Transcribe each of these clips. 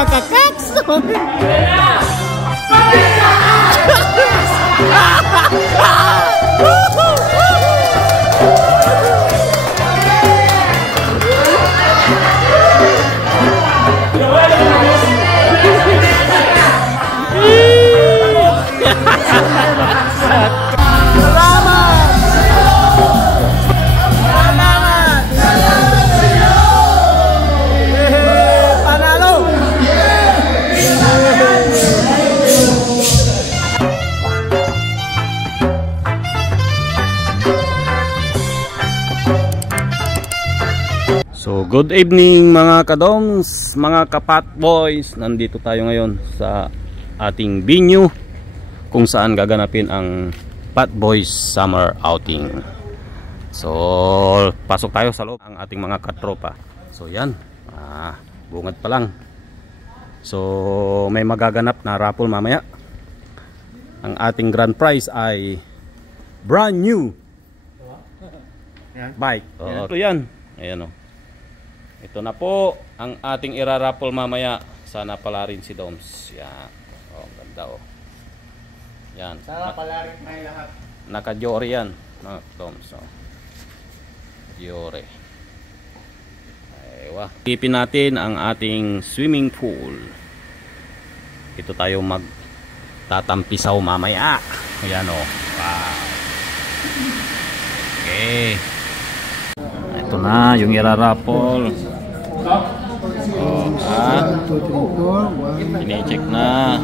mga kakaks. So good evening mga kadoms, mga kapat boys. Nandito tayo ngayon sa ating venue kung saan gaganapin ang Pat Boys Summer Outing. So pasok tayo sa loob ang ating mga katropa. So yan, bungad pa lang. So may magaganap na raffle mamaya. Ang ating grand prize ay brand new bike. So yan, ayan o. Ito na po ang ating iraraffle mamaya. Sana pala rin si Doms. Yan. Oh, ganda oh. Yan. Sana pala rin may lahat. Naka-Diore yan. No, Doms. Oh. Diore. Aywa. Tipin natin ang ating swimming pool. Ito tayo magtatampisaw mamaya. Ayan oh. Wow. Okay. Ito na yung iraraffle. Ini-check na.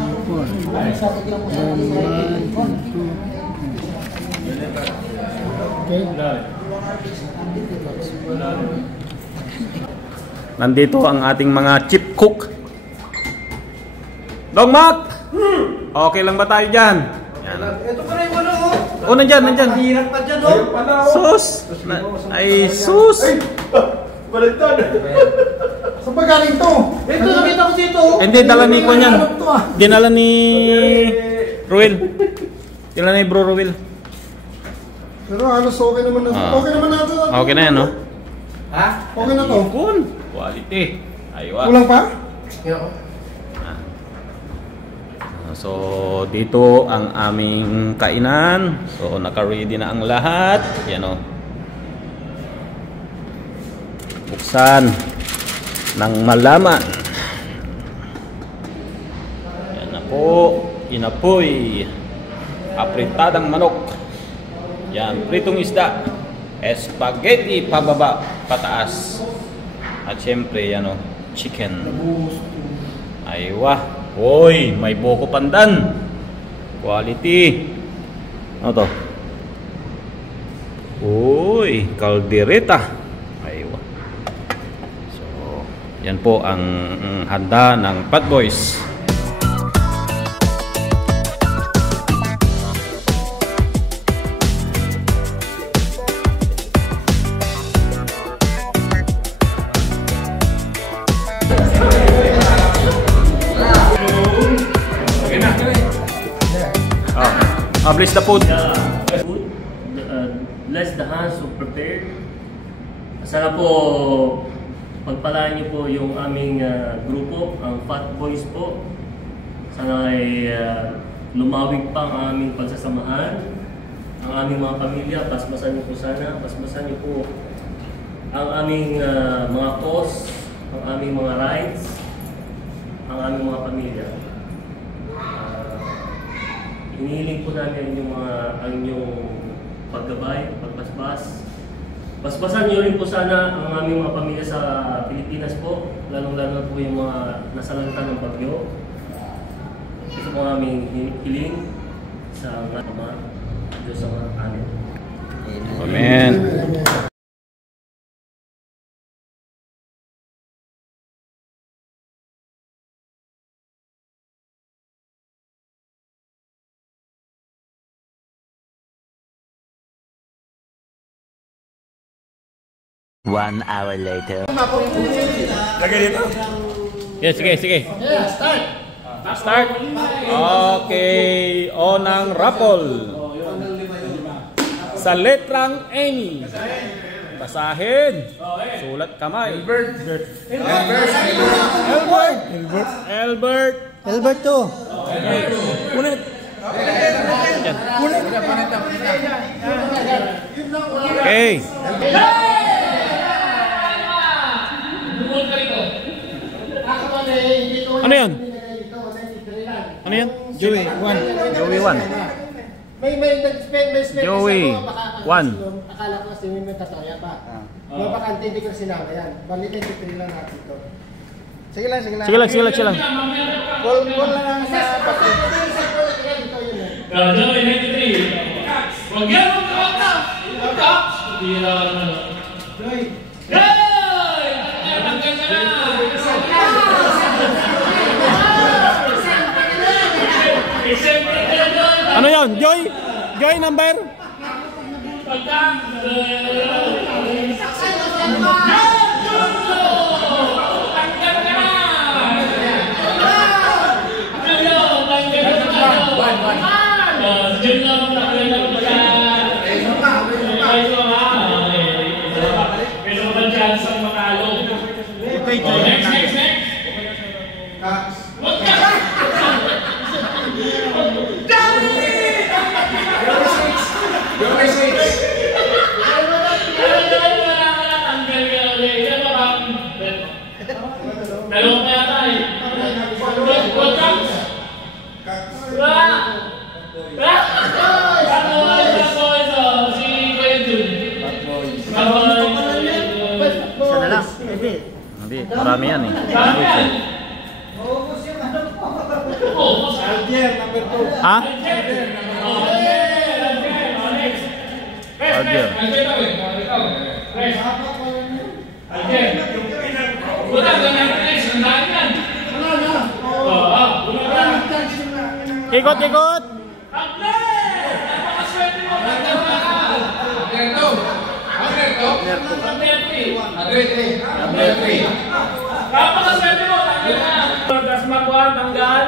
Nandito ang ating mga chip cook. Dong Mac! Okay lang ba tayo dyan? Ito pa rin wala oh. Oh, nandyan. Hirap pa dyan oh. Sus! Ay, sus! Balagtad. Saan ba galing to? Ito nakita ko dito. Hindi, dala ni Kwan yan. Dinala ni Ruel. Dinala ni Bro Ruel. Pero halos okay naman na. Okay naman na ito. Okay na yan, no? Ha? Okay na to. Kun! Quality. Aywa. Kulang pa? So, dito ang aming kainan. So, naka-ready na ang lahat. Yan, o. Buksan ng malaman. Yan na po. Inapoy. Apritadang manok. Yan. Pritong isda. Spaghetti pababa, pataas. At syempre, yan o. Chicken. Aywa. Hoy, may buko pandan. Quality. Ano to? Uy, kaldereta. Aywa. So, yan po ang handa ng Pat Boys. Bless the food. Bless the hands who prepared. Sana po pagpalaan niyo po yung aming grupo, ang Fat Boys po. Sana ay lumawig pa ang aming pagsasamahan, ang aming mga pamilya. Pasmasan niyo po sana, pasmasan niyo po ang aming mga cause, ang aming mga rights, ang aming mga pamilya. Hinihiling po namin ang inyong paggabay, pagpaspas. Paspasan niyo rin po sana ang aming mga pamilya sa Pilipinas po, lalong-lalo po yung mga nasalanta ng bagyo. Ito po ang aming hiling sa Ama, Diyos ang amin. Amen. One hour later. Lagay dito. Yes, sige. Yeah, start. Start. Okay, on ang raffle. Sa letrang N. Basahin. Sulat kamay. Elbert. Albert. Albert to. Punit. Okay. Ano yan? Ano yan? Joey, 1. Joey 1. May Joey, one. Akala ko kasi may tatoya pa. Mapakante hindi ko sinama yan. Bali 23 lang natin to. Sige lang, sige lang. Sige lang, sige lang, sige lang. Call lang lang sa pati. Joey 93. Wag yan, wag ka! Hindi lang ano. Joy! Joy! Tanggal ka na! Ano yan? Joy? Joy number? Hindi, marami yan eh. Ha? Alger. Ikot, ikot! Kapakaswerte mo, tanggal na. Das magbuhan, tanggal.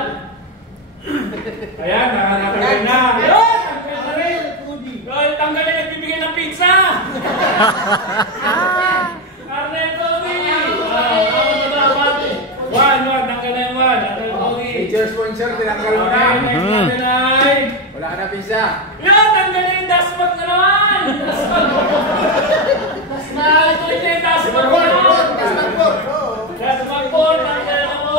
Ayan, nakatanggal na. Ayun, tanggal na rin. Tanggal na nagbibigay ng pizza. Arnel Tony. One, tanggal na yung one. Arnel Tony. Teacher sponsor, tinanggal mo na. Wala ka na pizza. Yan, tanggal na yung dasmag na naman. Dasmag. Ito yung dasmag na naman. Dasmag po, tanggal na po.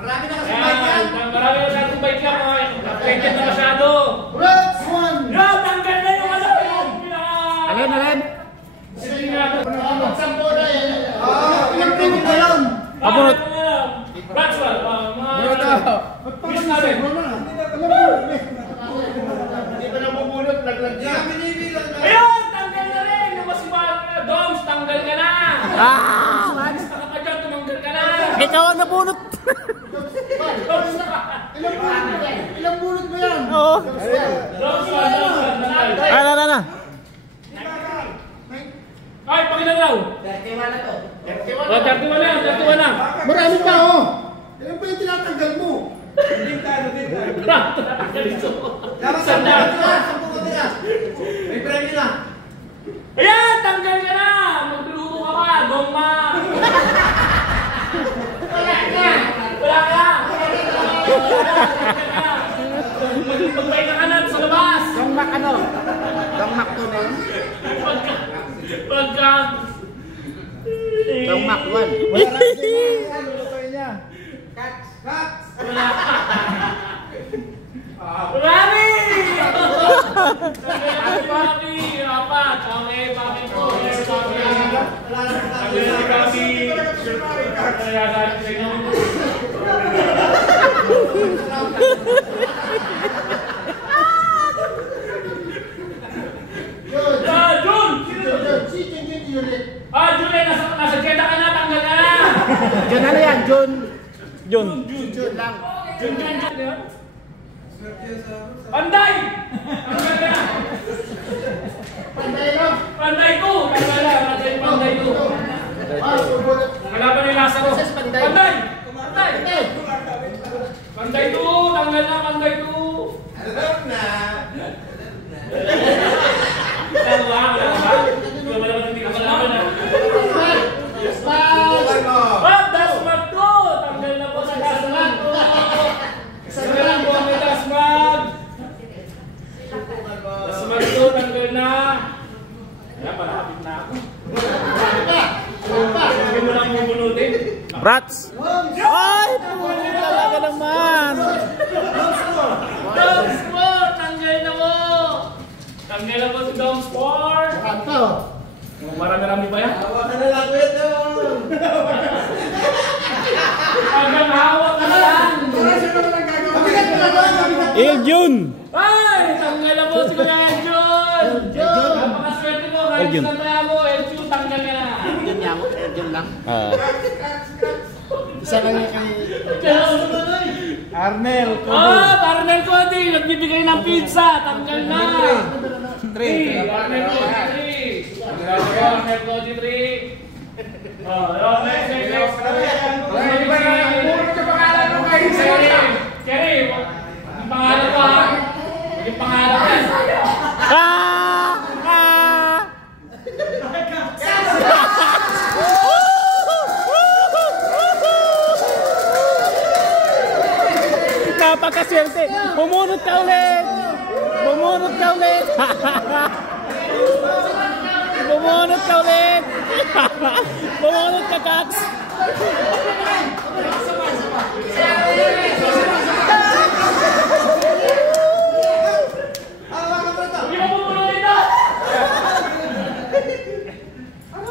Marami na kasi bike yan. Marami na kasi bike yan. Nakakaitin na masyado. Reds 1! Yan, tanggal na yung ano. Alin, alin? Sampo na yan. Ilang pinit na yun? Abunot. Braxwell. Miss natin. Hindi pa nabubulot, laglag yan. Ayun, tanggal na rin. Yung masibag na Doms, tanggal ka na. Manis na ka pa dyan, tumanggal ka na. Ikaw ang nabunot. Ilang bulot mo yan? Oo. Doms, tanggal. Na. Ay, pakilan daw. 31 na to. 31 na, 31 na. Marami pa oh! Ilan pa yung tinatanggal mo? May premyo na. Ayan, tanggal ka na. Magluluto ka pa, dongma. Wala ka. Magpahinga ka na sa labas. Dongmak ano? Dongmak to na yun? Pagka... Dongmak 1. Wala na siya. Ano lutuin niya? Cuts! Marami! Marami! Apat! Okay, papi po. Jun, nasa Jeddah ka na, tanggal ka na! Jun ano yan? Jun? Jun. Jun lang. Jun. Panday! Tanggal na! Panday no? Panday 2! Tanggal na, Panday 2. Kalaban ni Lazaro. Panday. Panday 2, tanggal na, Panday 2. Alam na. Dasmag 2! Tanggal na po sa Dasmag Rats! Ay! Puli talaga naman! Dom Sport! Tanggal na mo! Tanggal na mo si Dom Sport! Kanto. Marami-rami pa yan? Hawakan na lang kuya to. Hanggang hawak ka na lang! Iljun! Ay! Tanggal na mo si Kuya Eljun! Napakaswerte mo! Kahit Eljun. saan na mo, Eljun, tanggal ka na! Isa lang yung kay... Arnel. Arnel Cody! Nagbibigay ng pizza! Tanggal na! 3! Arnel Cody 3! Arnel Cody 3! Oh, next! Kerry! Yung pangalan ko ha! Yung pangalan ko! Napakaswerte! Bumunot ka ulit! Bumunot ka ulit! Bumunot ka ulit! Bumunot ka, Kax! Hindi mo bumunutin ito!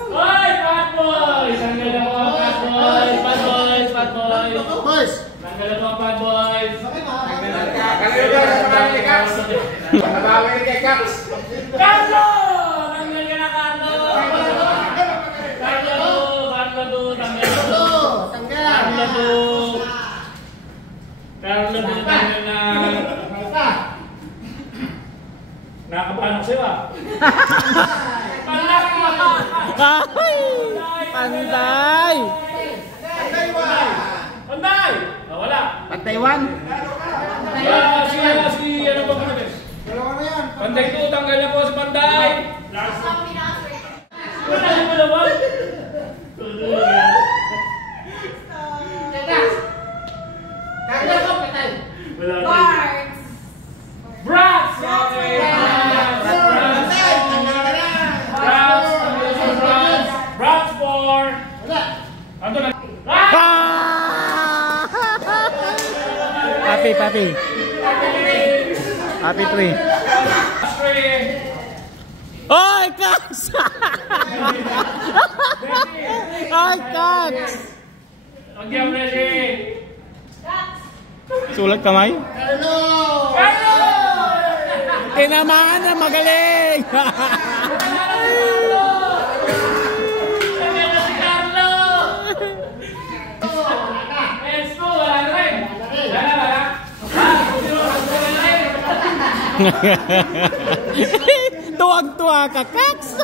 Hoy! Fat Boys! Tanggal na po ang Fat Boys! Fat Boys! Fat Boys! Boys! Tanggal na po ang Fat Boys! Carlo! Tanggal ka na, Carlo! Carlo! Carlo 2! Tanggal na po! Tanggal! Carlo 2! Carlo 2! Tanggal na! Nakakapanak sa'yo ah! Panak mo! Ay! Panday! Panday! Oh, wala! Pantaywan! Si ano ba kami? Panday 2, tanggal na po si Panday! Wala yung malawan! Wala na. Brats! Okay! Brats 4! Ando na! Papi, papi. Papi 3. Ay, Kax! Ay, Kax! Okay, I'm ready! Sulat kamay? Carlo! Tinamaan na, magaling! Tuwag-tuwa ka, Kax!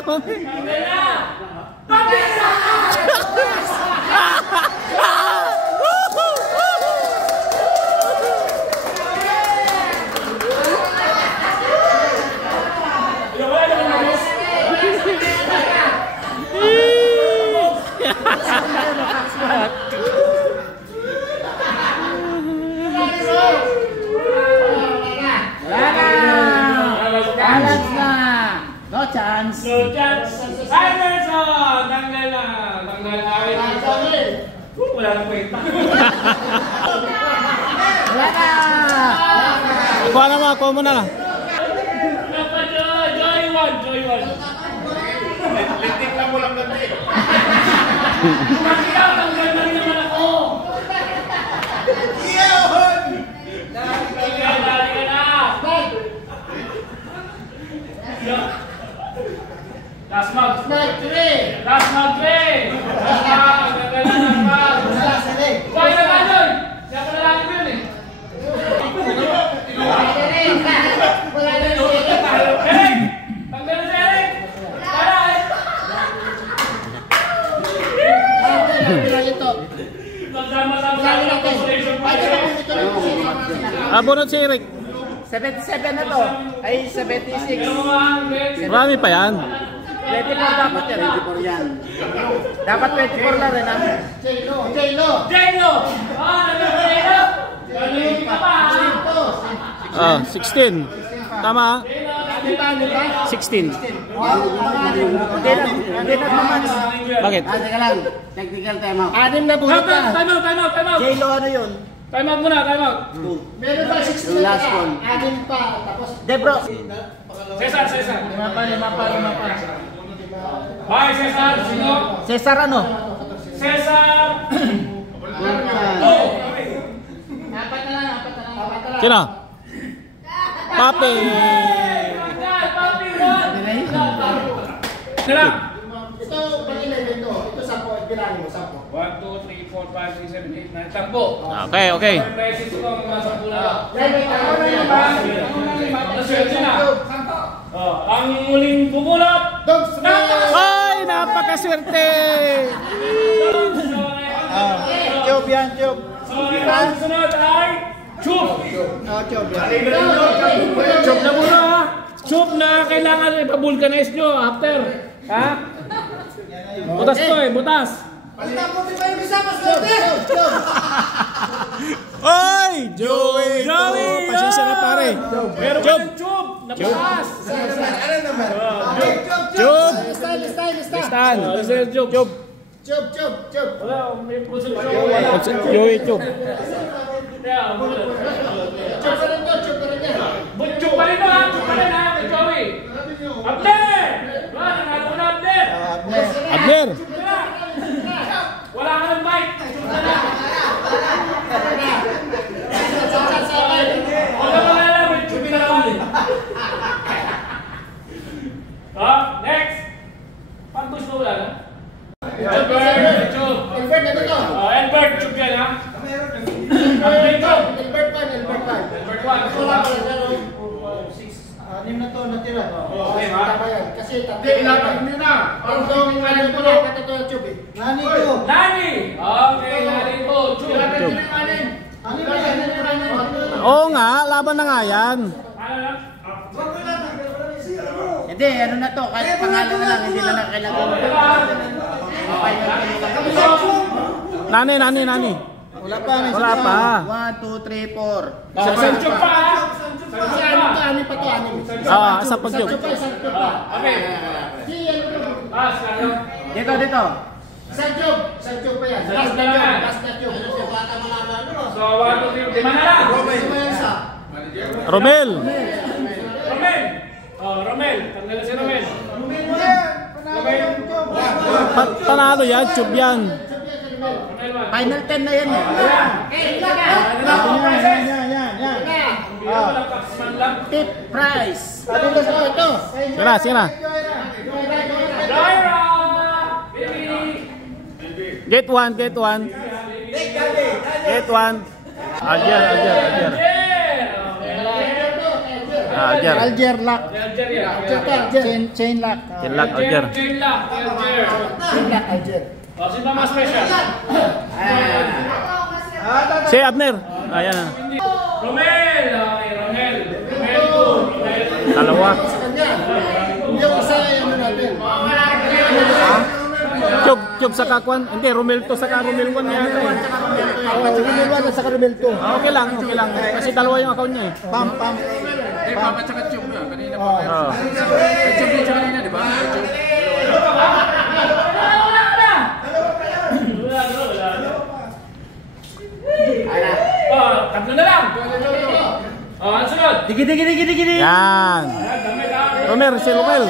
Balance na! No chance! No chance! Iverson! Tanggal na! Tanggal na! Wala na kwenta. Wala na! Kuha na mo, kuha mo na. Wala pa, Joy! Joy 1! Joy 1! Lintik lang mo lang ganti. Ikaw, tanggal na rin naman ako! Iyon! Tanggal, dali ka na! Last mag! Snag 3! Last mag 3! Last mag! Tanggal na, last mag! Last na rin! Huwag na ka, Joy! Siya pa lalaki mo yun eh! Wala na rin! Eric! Tanggal na si Eric! Tara eh! Magsama-sama sa akin ang consolation prize. Abunod si Eric. 77 na to. Ay, 76. Pero mga hanggang Marami pa yan. 24 dapat yan. 24 yan. Dapat 24 na rin. J-Lo! J-Lo! Jeno! Nagkakaroon! Galing ka pa! 16. Tama. Jeno! Anim pa? 16. Hindi na naman. Bakit? Teka lang. Technical timeout. Anim na buhat ka. Time out. J-Lo, ano yun? Time out muna, time out. Meron pa 16 Last ka. one. Anim pa. Tapos... Debro. Cesar. Lima pa. Bye, Cesar. Sino? Cesar ano? Cesar. Apat na lang. Sino? Papi. Papi, one. Sila. Ito, pag-11 to. Ito 10. Bilangin mo, 10. 1, 2, 3, 4, 5, 6, 7, 8, 9, 10. Okay. Presis ko ang mga 10 na. Yan, may Naswerte na. Ang muling bumulot. Dogs, Ay, napakaswerte. Job yan, job. So, ang sunod ay Chup. Chup na muna ha. Chup na kailangan ipabulkanize nyo after. Ha? Butas ko butas. Oy! Joey! Pasensya na pare. Meron ka ng Chup na butas. Job! Listan. Chup. Chub. Wala, may puso ko. Joey Chub. Chub pa rin yan. Chup pa rin ha. Chup pa rin ha. Kay Joey. Abner! Nanalo ko na Abner. Abner. Wala ka ng mic. Chup na lang. Wala ka na lang. May chup na lang. Next. Pantos mo wala na? Elbert, chup. Elbert na dito. Elbert, chup yan ha. Elbert 1. Elbert 1. Wala pa yan. 6. 6 na to natira. Okay, ha? Tama yan. Kasi tatlo. Hindi, ilatag nyo na. Ang dong ano ko lang katato ng Chub eh. Nani ko. Nani! Okay, Nani po. Chup. Oo nga, laban na nga yan. Ano lang? Hindi, ano na to. Kahit pangalan na lang. Hindi na kailangan. Nani. Wala pa. Wala pa. 1, 2, 3, 4. Isang chup pa ha? Kasi anim pa to, anim. Sa pag-job. Isang Chub pa. Okay. Si ano. Pass, ano? Dito. Isang Chub pa yan. Last na lang. Last na Chub. Bata malaman. So, 1, 2, 3. Lima na lang. Romel. Romel. Tanggal si Romel. Panalo yan, Chub yan. Romel 1. Final 10 na yan. Walang kapsman lang. Tip price. Ito. Sige na. Lyra! Baby! Get one. Alger. Alger lock. Chain lock. Alger. Alger. Sino mas special? Si Abner. Ayan. Romel! Okay, Romel 2. Dalawa. Yung isa ano natin. Chub sa kakwan. Hindi, Romel to sa Romel 1 yata eh. Romel 1 at saka Romel 2. Okay lang. Kasi dalawa yung account niya eh. Pam. Papa tsaka Chub na. Kanina pa. Oo. Chub din siya kanina, di ba? Chub. Tatlo na lang. Ang sunod. Digi. Yan. Romel, si Romel.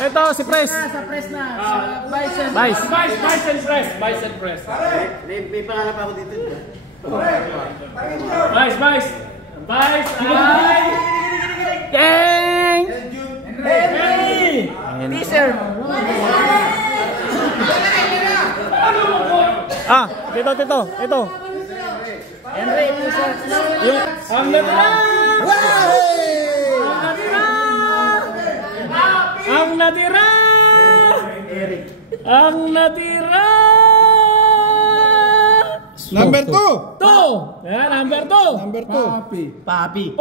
Ito, si Pres. Sa press na. Vice. Vice and press. May pangalan pa ako dito. Vice. Ay! Gang! Teaser. Dito. Ito. Henry, teaser. Ang natira! Ang natira! Number 2. Yan, number 2. Papi.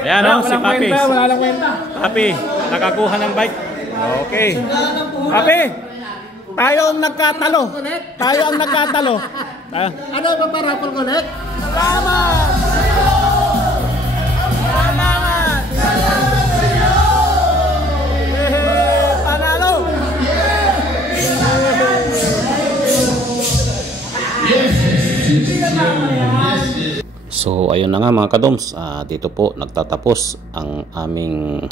Ayan. ano, si Papi. Wala lang kwenta. Papi, nakakuha ng bike. Okay. Papi, tayo ang nagkatalo. Tayo ang nagkatalo. Ano ba para raffle connect? Panalo! So ayun na nga mga kadoms, dito po nagtatapos ang aming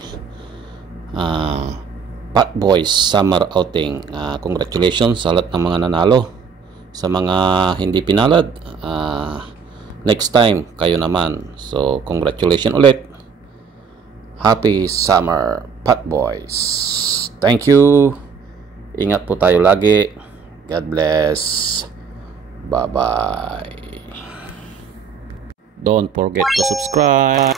Pat Boys Summer Outing. Congratulations sa lahat ng mga nanalo. Sa mga hindi pinalad, next time kayo naman. So congratulations ulit. Happy summer, Pat Boys. Thank you. Ingat po tayo lagi. God bless. Bye-bye. Don't forget to subscribe.